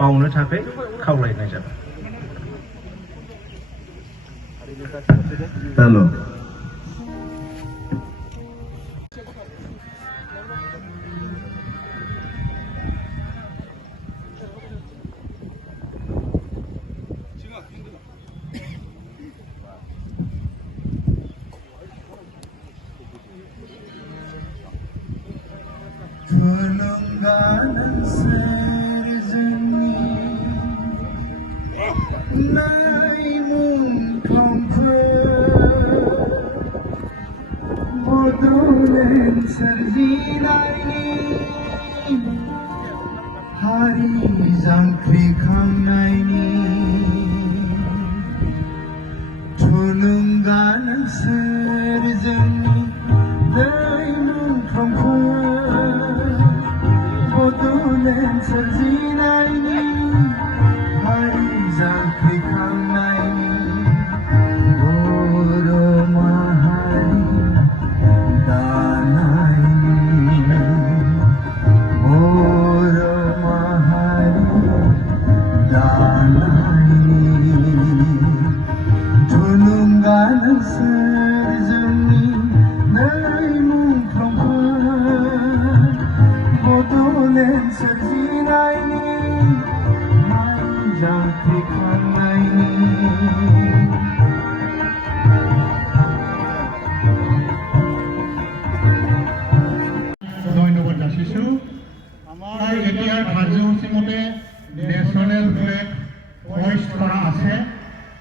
बावनो थाखाय खावलायनाय जाबाय। हेल' hari जांख्रिखांनायनि थुलुंगानां सोरजोंनि दै मुंख्लंफोर बड'लेण्ड सोरजिनायनि hari जांख्रिखांनायनि बर' माहारि दानायनि बर' माहारि दानायनि थुलुंगानां सोरजोंनि नै मुंख्लंफोर बड'लेण्ड सोरजिनायनि hari जांख्रिखांनायनि ধন্যবাদ যাচিছো। আমাৰ এতিয়া কাৰ্যসূচীমতে নেশ্যনেল ফ্লেগ হোইষ্ট কৰা আছে।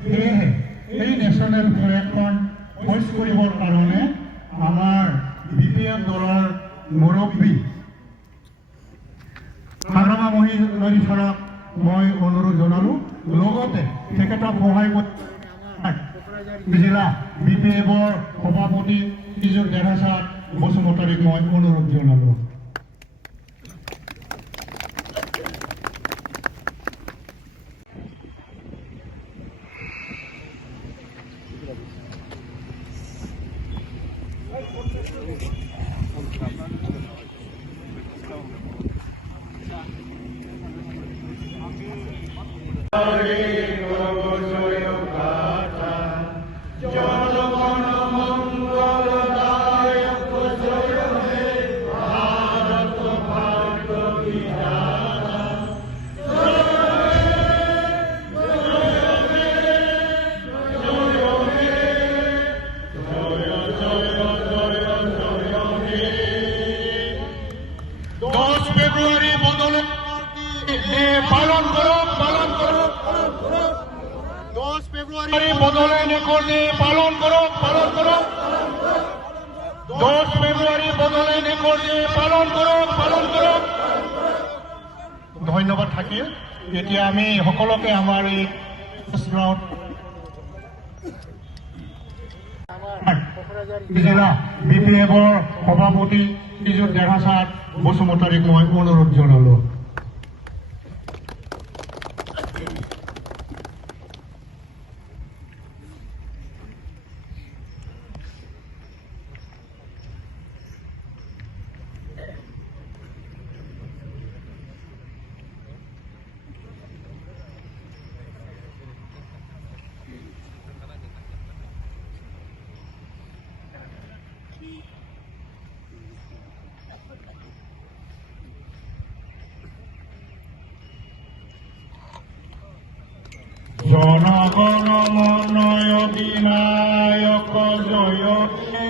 সেয়েহে এই নেশ্যনেল ফ্লেগখন হোইষ্ট কৰিবৰ কাৰণে আমাৰ BPF দলৰ মুৰব্বী হাগ্ৰামা মহিলাৰীক মই অনুৰোধ জনালোঁ। লগতে তেখেতক সহায় কৰি জিলা BPFৰ সভাপতি শ্ৰীযুত দেহাচাঁদ বসুমতাৰীক মই অনুৰোধ জনালোঁ। বদলেণ্ড একৰ্ডে পালন কৰক, পালন কৰক। 10 ফেব্ৰুৱাৰী বদলেণ্ড একৰ্ডে পালন কৰক, পালন কৰক। ধন্যবাদ থাকিল। এতিয়া আমি সকলোকে আমাৰ এই জিলা BPFৰ সভাপতি শ্ৰীযুত দেহাচাঁদ বসুমতাৰীক মই অনুৰোধ জনালোঁ। জনগণ মন অধিনায়ক জয় হে।